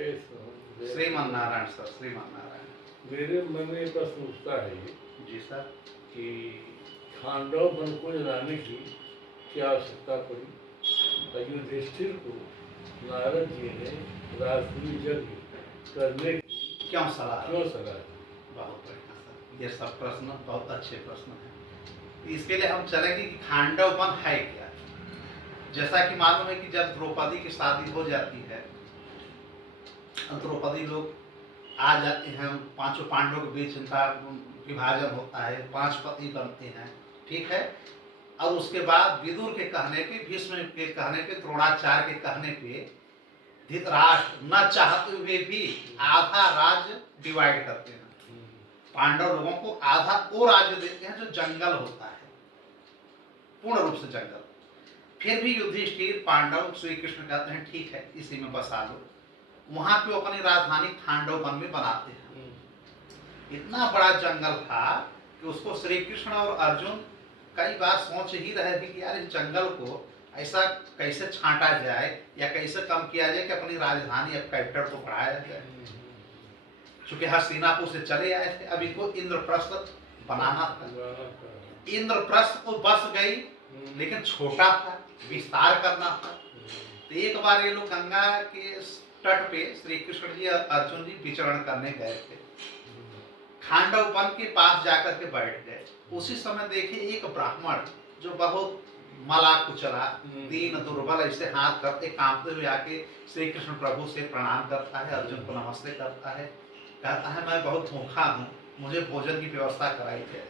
श्रीमान नारायण सर, श्रीमान नारायण। मेरे मन में एक प्रश्न उठता है ये जी सर। कि खांडव वन को जलाने की क्या आवश्यकता पड़ी? युधिष्ठिर को नारद जी ने राजसूय यज्ञ करने की क्यों सलाह दी? बहुत बढ़िया सर, ये सब प्रश्न बहुत अच्छे प्रश्न हैं। इसके लिए हम चलेंगे कि खांडव वन है क्या। जैसा कि मालूम है कि जब द्रौपदी की शादी हो जाती है, द्रौपदी लोग आ जाते हैं, पांचों पांडवों के बीच इनका विभाजन होता है, 5 पति बनते हैं, ठीक है। और उसके बाद विदुर के कहने पे, भीष्म के कहने पे, द्रोणाचार्य के कहने पे धृतराष्ट्र न चाहते हुए भी आधा राज्य डिवाइड करते हैं। पांडव लोगों को आधा वो राज्य देते हैं जो जंगल होता है, पूर्ण रूप से जंगल। फिर भी युधिष्ठिर पांडव श्री कृष्ण कहते हैं ठीक है इसी में बसा लो। वहां पे अपनी राजधानी खांडव वन में बनाते हैं। इतना बड़ा जंगल था कि उसको श्री कृष्ण और अर्जुन कई बार सोच ही रहे थे कि यार इस जंगल को ऐसा कैसे छांटा जाए या कैसे कम किया जाए कि अपनी राजधानी अब कैपिटल को बढ़ाया जाए। चूंकि हस्तिनापुर से चले आए थे, अब इनको इंद्रप्रस्थ बनाना था। इंद्रप्रस्थ तो बस गई, लेकिन छोटा था, विस्तार करना था। तो एक बार ये लोग गंगा के तट पे श्री कृष्ण जी और अर्जुन जी विचरण करने गए थे। खांडव वन के पास जाकर के बैठ गए। उसी समय देखे एक ब्राह्मण जो बहुत मला कुचला, दीन दुर्बल, ऐसे हाथ करते कांपते हुए आके श्री कृष्ण प्रभु से प्रणाम करता है, अर्जुन को नमस्ते करता है, कहता है मैं बहुत भूखा हूँ, मुझे भोजन की व्यवस्था कराई जाए।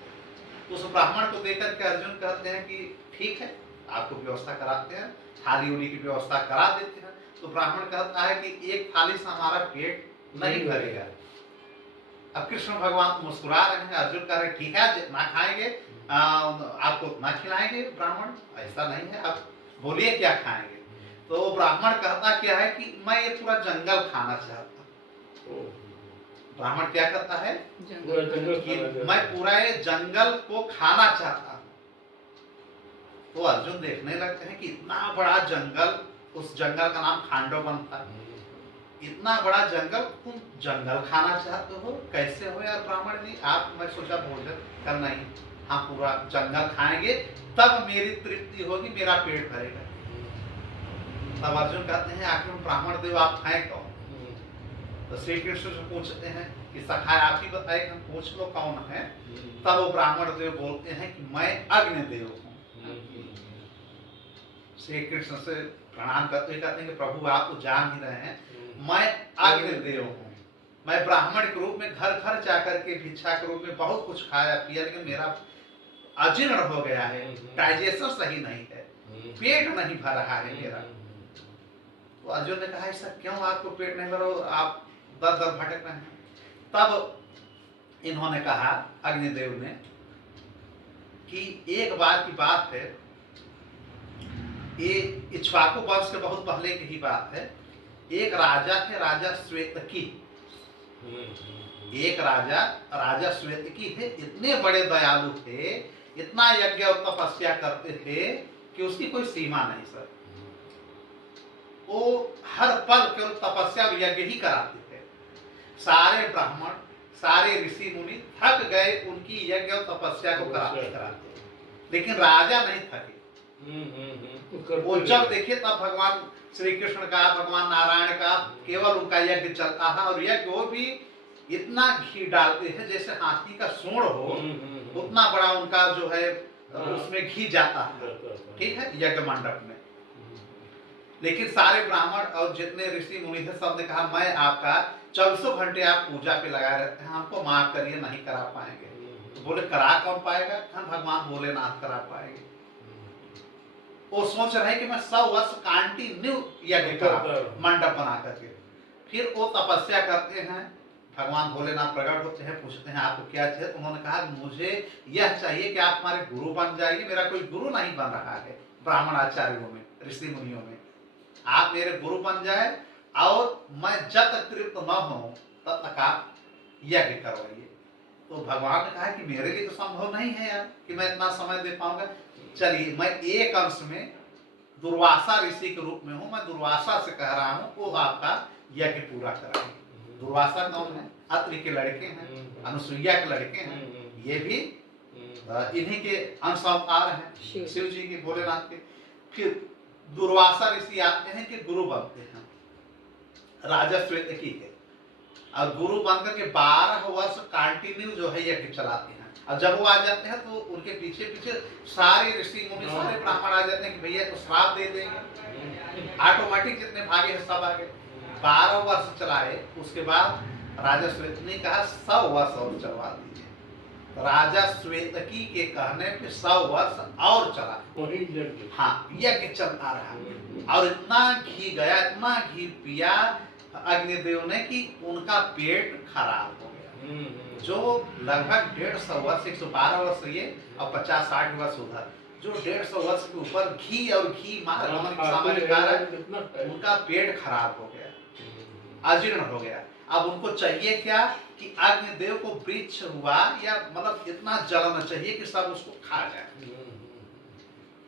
तो उस ब्राह्मण को देकर के अर्जुन कहते हैं कि ठीक है आपको व्यवस्था कराते हैं, थाली उली की व्यवस्था करा देते हैं। तो ब्राह्मण कहता है कि एक थाली से हमारा पेट नहीं भरेगा। अब कृष्ण भगवान मुस्कुरा रहे हैं, अर्जुन कह रहे ठीक है जितना खाएंगे आपको उतना खिलाएंगे। ब्राह्मण ऐसा नहीं है, आप बोलिए क्या खाएंगे। तो ब्राह्मण कहता क्या है कि मैं ये पूरा जंगल खाना चाहता हूँ। ब्राह्मण क्या कहता है कि मैं पूरा ये जंगल को खाना चाहता हूँ। तो अर्जुन देखने लगते हैं कि इतना बड़ा जंगल, उस जंगल का नाम खांडव वन था। इतना बड़ा जंगल, तुम जंगल खाना चाहते हो, कैसे हो यार ब्राह्मण जी आप। मैं सोचा भोजन करना ही, हाँ पूरा जंगल खाएंगे तब मेरी तृप्ति होगी, मेरा पेट भरेगा। तब अर्जुन कहते हैं आखिर ब्राह्मण देव आप हैं कौन। तो श्री कृष्ण से पूछते हैं कि सखा आप ही बताए, हम पूछ लो कौन है। तब वो ब्राह्मण देव बोलते हैं कि मैं अग्निदेव हूँ। श्री कृष्ण से प्रणाम करते हुए कहते हैं कि प्रभु आप तो जान ही रहे हैं मैं अग्निदेव हूँ। मैं ब्राह्मण के रूप में घर घर जाकर के भिक्षा के रूप में बहुत कुछ खाया पिया, लेकिन मेरा अजीर्ण हो गया है, डाइजेशन सही नहीं है, पेट नहीं भर रहा है मेरा। तो अर्जुन ने कहा ऐसा क्यों आपको पेट नहीं भरा, आप दर दर भटक रहे हैं। तब इन्होंने कहा अग्निदेव ने कि एक बार की बात है, ये इक्ष्वाकु वंश के बहुत पहले की ही बात है। एक राजा थे, राजा श्वेतकी। एक राजा श्वेतकी थे, इतने बड़े दयालु थे, इतना यज्ञ और तपस्या करते थे कि उसकी कोई सीमा नहीं सर। वो हर पल केवल तपस्या और यज्ञ ही कराते थे। सारे ब्राह्मण, सारे ऋषि मुनि थक गए उनकी यज्ञ और तपस्या को कराते कराते, लेकिन राजा नहीं थके। वो जब देखे तब भगवान श्री कृष्ण का, भगवान नारायण का केवल उनका यज्ञ चलता था। और यज्ञ वो भी इतना घी डालते हैं जैसे हाथी का सूंड हो, उतना बड़ा उनका जो है उसमें घी जाता है, ठीक है, यज्ञ मंडप में। लेकिन सारे ब्राह्मण और जितने ऋषि मुनि थे सब ने कहा मैं आपका 24 घंटे आप पूजा पे लगाए रहते हैं, हमको माफ करिए नहीं करा पाएंगे। तो बोले करा कौन पाएगा, हम भगवान भोलेनाथ करा पाएंगे। वो सोच रहे कि मैं 100 वर्ष कंटिन्यू यज्ञ करा मंडप बना करके। फिर वो तपस्या करते हैं, भगवान भोलेनाथ प्रकट होते हैं, पूछते हैं आपको क्या चाहिए। उन्होंने कहा मुझे यह चाहिए कि आप हमारे गुरु बन जाइए, मेरा कोई गुरु नहीं बन रहा है ब्राह्मण आचार्यों में, ऋषि मुनियों में, आप मेरे गुरु बन जाए और मैं जब तक तृप्त न हो तब तक आप यज्ञ करवाइए। तो भगवान ने कहा कि मेरे लिए तो संभव नहीं है यार कि मैं इतना समय दे पाऊंगा। चलिए मैं एक अंश में दुर्वासा ऋषि के रूप में हूं, मैं दुर्वासा से कह रहा हूं, वो आपका यज्ञ पूरा कराएंगे। दुर्वासा कौन है? अत्रि के लड़के हैं, अनुसुईया के लड़के हैं, ये भी इन्हीं के अंश अवतार हैं, शिव जी के, भोलेनाथ के। फिर दुर्वासा ऋषि आते हैं कि गुरु बनते हैं राजा श्वेतकी के, और गुरु बनकर के 12 वर्ष कंटिन्यू जो है यज्ञ चलाते हैं। और जब वो आ जाते हैं तो उनके पीछे पीछे सारे ऋषि मुनि, सारे ब्राह्मण आ जाते हैं कि भैया तो श्राप दे देंगे, ऑटोमेटिक जितने भागे हैं सब आगे। 12 वर्ष चलाए, उसके बाद राजा श्वेत ने कहा 100 वर्ष और चलवा दीजिए। राजा श्वेतकी के कहने पे 100 वर्ष और चला। हाँ, यज्ञ चलता रहा और इतना घी गया, इतना घी पिया अग्निदेव ने कि उनका पेट खराब हो गया। जो लगभग 150 वर्ष, 112 वर्ष ये और 50-60 वर्ष उधर, जो 150 वर्ष के ऊपर घी और घी मार उनका पेट खराब हो गया, अजीर्ण हो गया। अब उनको चाहिए क्या कि अग्निदेव को वृक्ष हुआ या मतलब इतना जलना चाहिए कि सब उसको खा जाए।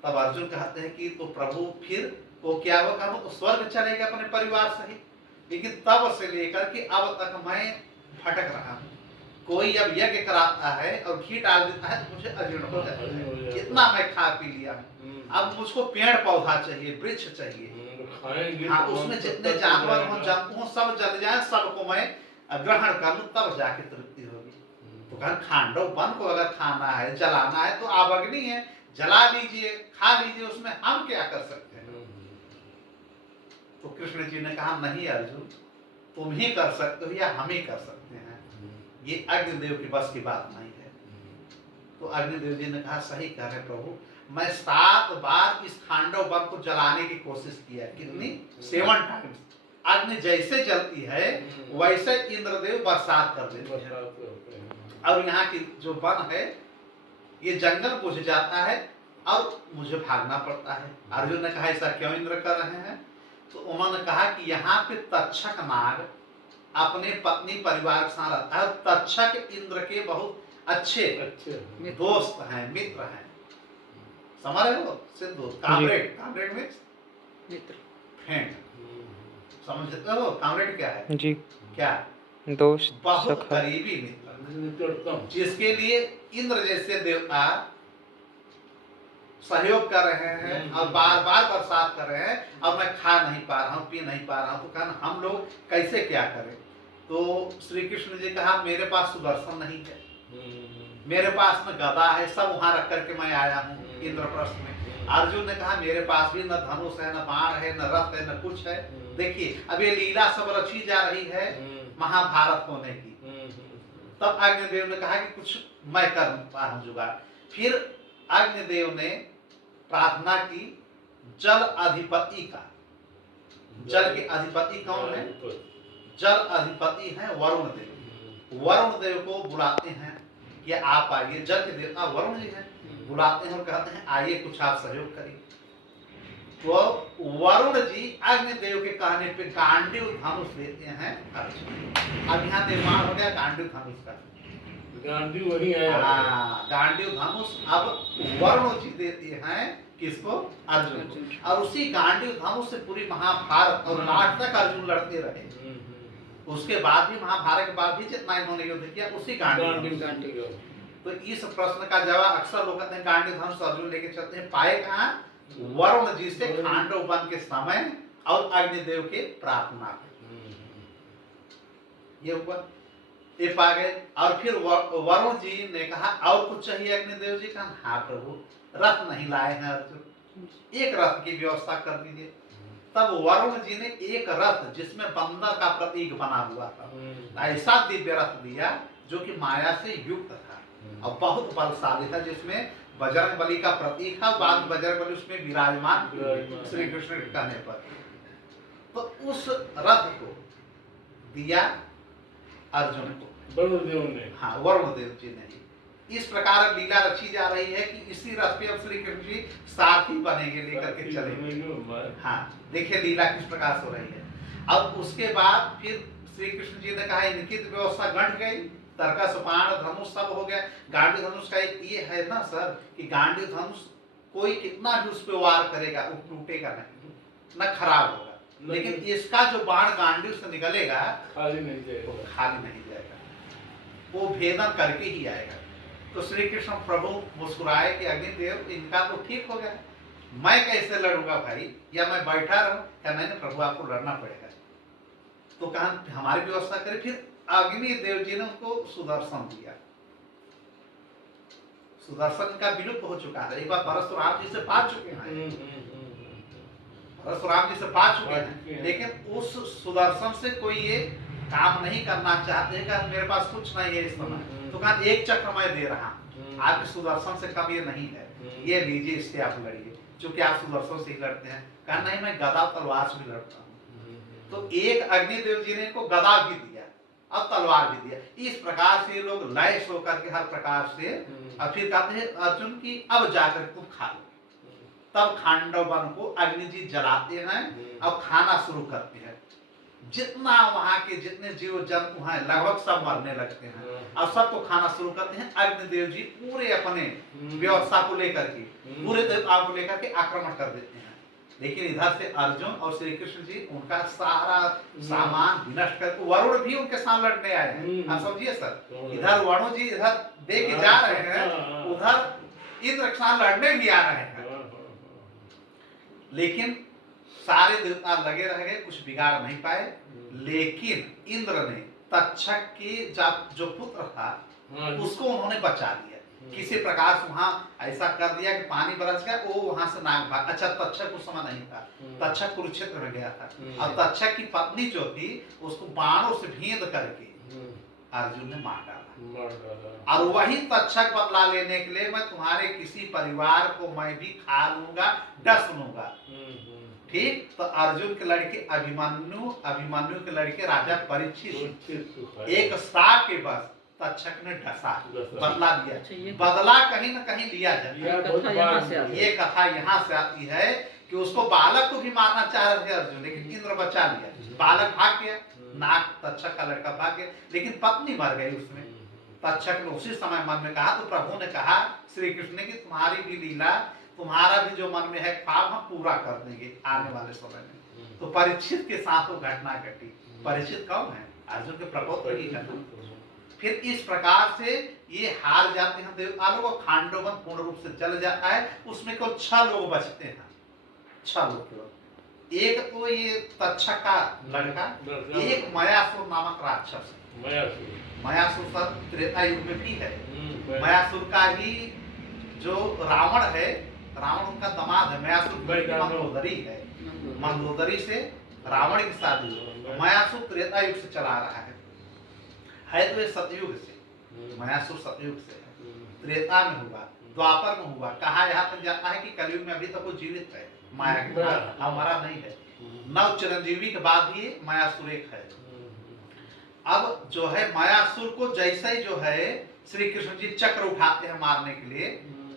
तब अर्जुन कहते हैं कि तो प्रभु फिर वो क्या होगा, वो तो स्वर्ग चलेगा अपने परिवार सहित, लेकिन तब से लेकर के अब तक मैं भटक रहा हूँ। कोई अब यज्ञ कराता है और घी डाल देता है तो मुझे अजीर्ण हो जाता है, इतना मैं खा पी लिया हूँ। अब मुझको पेड़ पौधा चाहिए, वृक्ष चाहिए। हाँ, उसमें जितने जानवर हो, जंतु हो, सब जल जाए, सबको मैं ग्रहण कर लूं, तब जाके तृप्ति होगी। तो कहा खांडव वन को अगर खाना है, जलाना है, तो आप अग्नि है, जला लीजिए, खा लीजिए, उसमें हम क्या कर सकते हैं। तो कृष्ण जी ने कहा नहीं अर्जुन, तुम ही कर सकते हो या हम ही कर सकते हैं, ये अग्निदेव की बस की बात नहीं है। तो अग्निदेव जी ने कहा सही कह रहे प्रभु, मैं 7 बार इस खांडव वन को जलाने की कोशिश किया, कितनी 7 टाइम्स। अग्नि जैसे जलती है वैसे इंद्रदेव बरसात कर देते हैं, और यहाँ की जो वन है ये जंगल बुझ जाता है और मुझे भागना पड़ता है। अर्जुन ने कहा ऐसा क्यों इंद्र कर रहे हैं? तो उन्होंने कहा कि यहाँ पे तक्षक नाग अपने पत्नी परिवार के साथ रहता है। तक्षक इंद्र के बहुत अच्छे दोस्त हैं, मित्र हैं, समझ रहे हो? सिद्धू कामरेड, कामरेड में मित्र, फ्रेंड, समझते हो? कामरेड क्या है जी? क्या? दोस्त, बहुत करीबी मित्र, जिसके लिए इंद्र जैसे देवता सहयोग कर रहे हैं और बार बार बरसात कर रहे हैं, और मैं खा नहीं पा रहा हूँ, पी नहीं पा रहा हूँ, तो कहना हम लोग कैसे क्या करें? तो श्री कृष्ण जी कहा मेरे पास सुदर्शन नहीं है, मेरे पास में गदा है, सब वहां रख करके मैं आया हूँ इंद्रप्रस्थ में। अर्जुन ने कहा मेरे पास भी न धनुष है, न बाण है, न रथ है, न कुछ है। देखिए अब ये लीला सब रची जा रही है महाभारत होने की। तब अग्निदेव ने कहा कि कुछ मैं कर पा रहा हूं जुगाड़। फिर अग्निदेव ने प्रार्थना की जल अधिपति का। जल के अधिपति कौन है? जल अधिपति है वरुण देव। वरुण देव को बुलाते हैं कि आप आइए, जल के देवता वरुण जी हैं, बुलाते हैं और कहते हैं आइए कुछ आप सहयोग करिए। तो वरुण जी अग्निदेव के कहने पे गांडीव धनुष देते हैं अर्जुन। अब यहाँ निर्माण हो गया गांडीव धनुष का। गांडीव वही है। हाँ, गांडीव धनुष अब वरुण जी देते हैं किसको? अर्जुन को। और उसी गांडीव धनुष से पूरी महाभारत और लास्ट तक अर्जुन लड़ते रहे। उसके बाद भी महाभारत के बाद भी जितना इन्होंने युद्ध किया उसी गांडीव। तो इस प्रश्न का जवाब अक्सर लोग कहते हैं गांडीव धनुष अर्जुन लेके चलते हैं, पाए कहाँ? वरुण जी से खांडव वन के समय और अग्निदेव के प्रार्थना पे ये ऊपर ये पा गए। और फिर वरुण जी ने कहा और कुछ चाहिए? अग्निदेव जी कहा हाँ प्रभु, रथ नहीं लाए हैं अर्जुन, एक रथ की व्यवस्था कर दीजिए। तब वरुण जी ने एक रथ जिसमें बंदर का प्रतीक बना हुआ था, ऐसा दिव्य रथ दिया जो कि माया से युक्त था और बहुत बलशाली था, जिसमें बजरंग बली का प्रतीक था। बाद में बजरंग बली उसमें विराजमान श्री कृष्ण के कहने पर। तो उस रथ को दिया अर्जुन को वरुण देव ने। हाँ, वरुण देव जी ने। इस प्रकार लीला रची जा रही है कि इसी रथ पे अब श्री कृष्ण जी सारथी बनेंगे, लेकर के चलेंगे। हाँ, देखिए लीला किस प्रकार से हो रही है। अब उसके बाद फिर श्री कृष्ण जी ने कहा इनकी तो व्यवस्था गंठ गई, तर्कस बाण धनुष सब हो गया। गांडीव धनुष का एक ये है ना सर कि गांडीव धनुष कोई कितना भी उस पर वार करेगा वो टूटेगा नहीं, न खराब होगा, लेकिन इसका जो बाण गांडीव से निकलेगा खाली नहीं वो जाएगा। खाली नहीं जाएगा, वो भेदन करके ही आएगा। तो श्री कृष्ण प्रभु मुस्कुराए कि अग्निदेव इनका तो ठीक हो गया, मैं कैसे लड़ूंगा भाई, या मैं बैठा रहूं? क्या नहीं प्रभु आपको लड़ना पड़ेगा। तो कहा हमारी व्यवस्था करें। फिर अग्निदेव जी ने उनको सुदर्शन दिया। सुदर्शन का विलुप्त हो चुका है, एक बार परशुराम जी से पा चुके हैं, परशुराम जी से पा चुके हैं, लेकिन उस सुदर्शन से कोई ये काम नहीं करना चाहते हैं कि मेरे पास कुछ नहीं है इस समय। तो कहा एक चक्र मैं दे रहा हूं, आपके सुदर्शन से कम ये नहीं है, ये लीजिए, इससे आप लड़िए, क्योंकि आप सुदर्शन से ही लड़ते हैं। कहा नहीं मैं गदा तलवार से भी लड़ता हूँ। तो एक अग्निदेव जी ने इनको गदा भी दिया और तलवार भी दिया। इस प्रकार से लोग लैस होकर के हर प्रकार से, और फिर कहते हैं अर्जुन की अब जाकर तुम खा लो। तब खांडव वन को अग्नि जी जलाते हैं और खाना शुरू करते हैं। जितना वहां के जितने जीव जंतु हैं लगभग सब मरने लगते हैं और सबको खाना शुरू करते हैं। अग्निदेव जी पूरे अपने व्यवस्था को लेकर के, पूरे देवताओं को लेकर के आक्रमण कर देते हैं। लेकिन इधर से अर्जुन और श्री कृष्ण जी उनका सारा सामान विनष्ट करके, वरुण भी उनके साथ लड़ने आए हैं। आप समझिए सर, इधर वरुण जी इधर दे के जा रहे हैं, उधर इंद्र के साथ लड़ने भी आ रहे हैं। लेकिन सारे देवता लगे रह गए, कुछ बिगाड़ नहीं पाए। लेकिन इंद्र ने तक्षक के जो पुत्र था उसको उन्होंने बचा लिया। किसी प्रकार से वहां ऐसा कर दिया कि पानी बरस गया, वो वहां से नाग भाग। अच्छा तक्षक उस समय नहीं था, तक्षक कुरुक्षेत्र में गया था। और तक्षक की पत्नी जो थी उसको बाणों से भेद करके अर्जुन ने मार डाला। और वही तक्षक बदला लेने के लिए मैं तुम्हारे किसी परिवार को मैं भी खा लूंगा, डस लूंगा। ठीक, तो अर्जुन के लड़के अभिमन्यु के लड़के राजा परीक्षित एक श्राप के बस तक्षक ने डसा, बदला लिया। बदला कहीं न कहीं लिया जाए। ये कथा यहाँ से आती है कि उसको बालक को भी मारना चाह रहे थे अर्जुन, लेकिन इंद्र बचा लिया। बालक भाग गया, नाग तक्षक का लड़का भाग गया, लेकिन पत्नी मर गई उसमें। तक्षक ने उसी समय मन में कहा, तो प्रभु ने कहा श्री कृष्ण ने कि तुम्हारी भी लीला, तुम्हारा भी जो मन में है ख्वाब हम पूरा कर देंगे आने वाले समय में। तो परीक्षित के साथ वो घटना घटी। परीक्षित कौन है? अर्जुन के प्रपौत्र की घटना। फिर इस प्रकार से ये हार जाते हैं देवता लोग और खांडवन पूर्ण रूप से जल जाता है। उसमें केवल 6 लोग बचते हैं, 6 लोग केवल। एक तो ये तक्षक का लड़का, एक मयासुर नामक राक्षस। मयासुर सर त्रेता युग में भी है। मयासुर का ही जो रावण है, रावण उनका दामाद है। मयासुर मंदोदरी है, मंदोदरी से रावण की शादी हुई। मयासुर त्रेता युग से चला रहा है तो ये सतयुग से, मयासुर सतयुग से है। त्रेता में हुआ, द्वापर में हुआ। कहा यहाँ तक जाता है कि कलयुग में अभी तक वो जीवित है, माया के बाद हमारा नहीं है। 9 चिरंजीवी के बाद भी मयासुर एक है। अब जो है मयासुर को जैसे ही जो है श्री कृष्ण जी चक्र उठाते हैं मारने के लिए,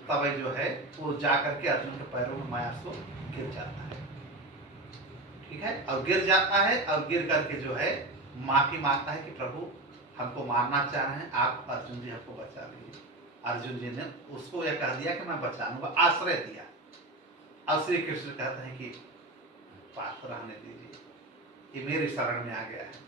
तब जो है वो जाकर के अर्जुन के पैरों में मयासुर गिर जाता है। ठीक है, और गिर जाता है और गिर करके जो है माफी मांगता है कि प्रभु हमको मारना चाह रहे हैं, आप अर्जुन जी हमको बचा लीजिए। अर्जुन जी ने उसको यह कह दिया कि मैं बचा लूंगा, आश्रय दिया। अब श्री कृष्ण कहते हैं कि बात रहने दीजिए, ये मेरी शरण में आ गया है।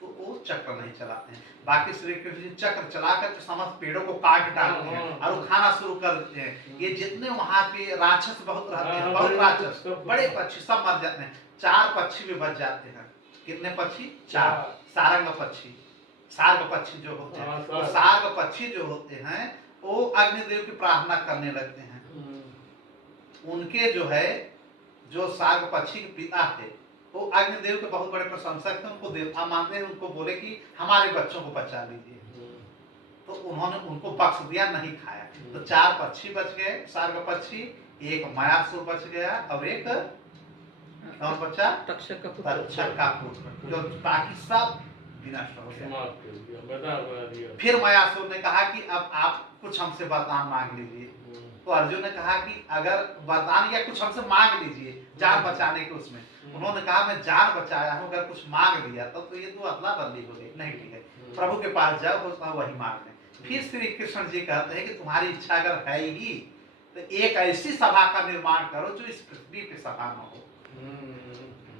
तो वो चक्र नहीं चलाते हैं। बाकी श्री कृष्ण जी चक्र चलाकर तो समस्त पेड़ों को काट डालते हैं और वो खाना शुरू कर देते हैं। ये जितने वहां पे राक्षस बहुत रहते हैं, बहुत राक्षस, बड़े पक्षी सब मर जाते हैं। 4 पक्षी भी बच जाते हैं। कितने पक्षी? 4। सारंग पक्षी, सार्ग पक्षी जो होते हैं, वो सार्ग पक्षी जो होते हैं वो अग्निदेव की प्रार्थना करने लगते हैं। उनके जो है जो सार्ग पक्षी के पिता थे वो अग्निदेव के बहुत बड़े प्रशंसक थे, उनको देवता मानते हैं। उनको बोले कि हमारे बच्चों को बचा लीजिए। तो उन्होंने उनको बख्श दिया, नहीं खाया। तो 4 पक्षी बच गए, सार्ग पक्षी। एक मयासुर बच गया और एक कौन बचा? तक्षक का पुत्र, जो बाकी सब विनष्ट हो गया। फिर मयासुर ने कहा कि अब आप कुछ हमसे वरदान मांग लीजिए। तो अर्जुन ने कहा कि अगर वरदान या कुछ हमसे मांग लीजिए जान बचाने के उसमें। उन्होंने कहा मैं जान बचाया हूँ, अगर कुछ मांग लिया तब तो ये तो अदला बदली हो गई। नहीं, ठीक है, प्रभु के पास जाओ, वही मांग लें। फिर श्री कृष्ण जी कहते हैं कि तुम्हारी इच्छा अगर है ही तो एक ऐसी सभा का निर्माण करो जो इस पृथ्वी पे सभा न हो।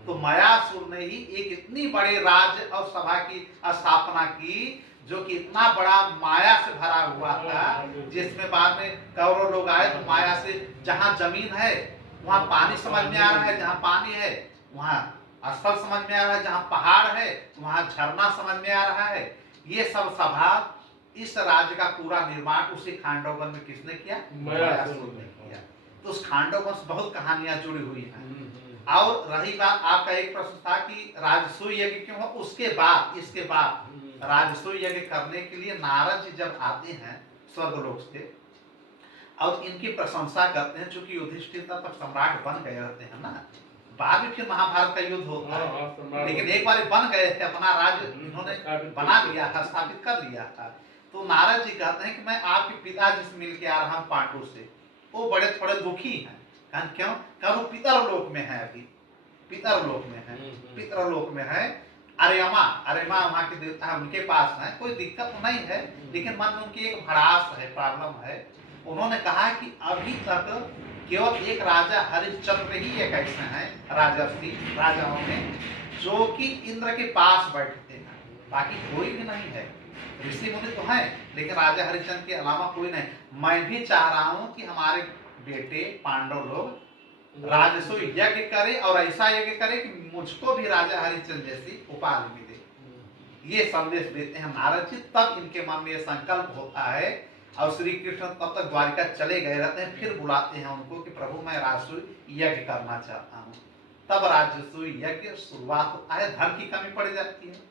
तो मयासुर ने ही एक इतनी बड़े राज्य और सभा की स्थापना की जो कि इतना बड़ा माया से भरा हुआ था, जिसमें बाद में कौरव लोग आए तो माया से जहाँ जमीन है वहाँ पानी समझ में आ रहा है, जहाँ पानी है वहाँ स्थल समझ में आ रहा है, जहाँ पहाड़ है वहाँ झरना समझ में आ रहा है। ये सब सभा इस राज्य का पूरा निर्माण उसी खांडव में किसने किया? मयासुर ने किया। तो उस खांडव से बहुत कहानियां जुड़ी हुई हैं। और रही बात आपका एक प्रश्न था कि राजसूय यज्ञ क्यों हो, उसके बाद इसके बाद राजसूय यज्ञ करने के लिए नारद जी जब आते हैं स्वर्गलोक से और इनकी प्रशंसा करते हैं, चूंकि युधिष्ठिर तब तक सम्राट बन गए रहते हैं ना, बाद में फिर महाभारत का युद्ध होता है, लेकिन एक बार बन गए थे, अपना राज्य इन्होंने बना लिया था, स्थापित कर लिया था। तो नारद जी कहते हैं कि मैं आपके पिताजी से मिल के आ रहा हूँ पांडु से, वो बड़े थोड़े दुखी हैं। क्यों? कारण वो पितरलोक में है, अभी पितरलोक में है, पितरलोक में है। अरेमा वहाँ के देवता है, उनके पास है, कोई दिक्कत तो नहीं है, लेकिन मन में उनकी एक भड़ास है, प्रॉब्लम है। उन्होंने कहा कि अभी तक केवल एक राजा हरिश्चंद्र ही एक ऐसे हैं राजर्षि राजाओं में जो कि इंद्र के पास बैठते हैं, बाकी कोई भी नहीं है। ऋषि मुनि तो हैं, लेकिन राजा हरिश्चंद्र के अलावा कोई नहीं। मैं भी चाह रहा हूँ कि हमारे बेटे पांडव लोग राजसूय यज्ञ करे और ऐसा यज्ञ करे कि मुझको भी राजा हरिश्चंद्र जैसी उपाधि मिले। ये संदेश देते हैं नारद जी। तब इनके मन में ये संकल्प होता है और श्री कृष्ण तब तक द्वारिका चले गए रहते हैं, फिर बुलाते हैं उनको कि प्रभु मैं राजसूय यज्ञ करना चाहता हूँ। तब राजसूय यज्ञ शुरुआत होता है, धन की कमी पड़ जाती है।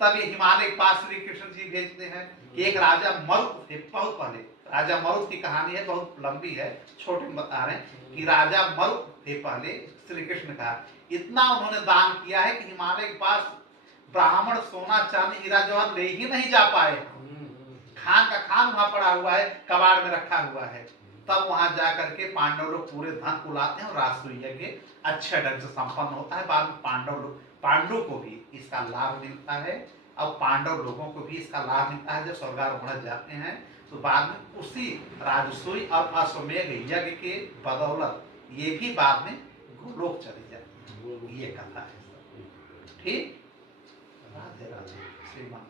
तब ये हिमालय के पास श्री कृष्ण जी भेजते हैं कि एक राजा मरुत थे, बहुत पहले राजा मरुत की कहानी है, बहुत लंबी है, छोटे में बता रहे हैं कि राजा मरुत थे पहले। श्री कृष्ण का इतना उन्होंने दान किया है कि हिमालय के पास ब्राह्मण सोना चांदी हीरा जवाहर ले ही नहीं जा पाए। खान का खान वहां पड़ा हुआ है, कबाड़ में रखा हुआ है। तब वहां जाकर के पांडव लोग पूरे धन को लाते हैं और राजसूय यज्ञ अच्छे ढंग से संपन्न होता है। बाद में पांडव को भी इसका लाभ मिलता है और पांडव लोगों को भी इसका लाभ मिलता है। जब स्वर्गारोहण जाते हैं तो बाद में उसी राजसूय और अश्वमेध यज्ञ के बदौलत ये भी बाद में गोलोक चले जाते हैं। ये कथा है। ठीक, राधे राधे, श्रीमान।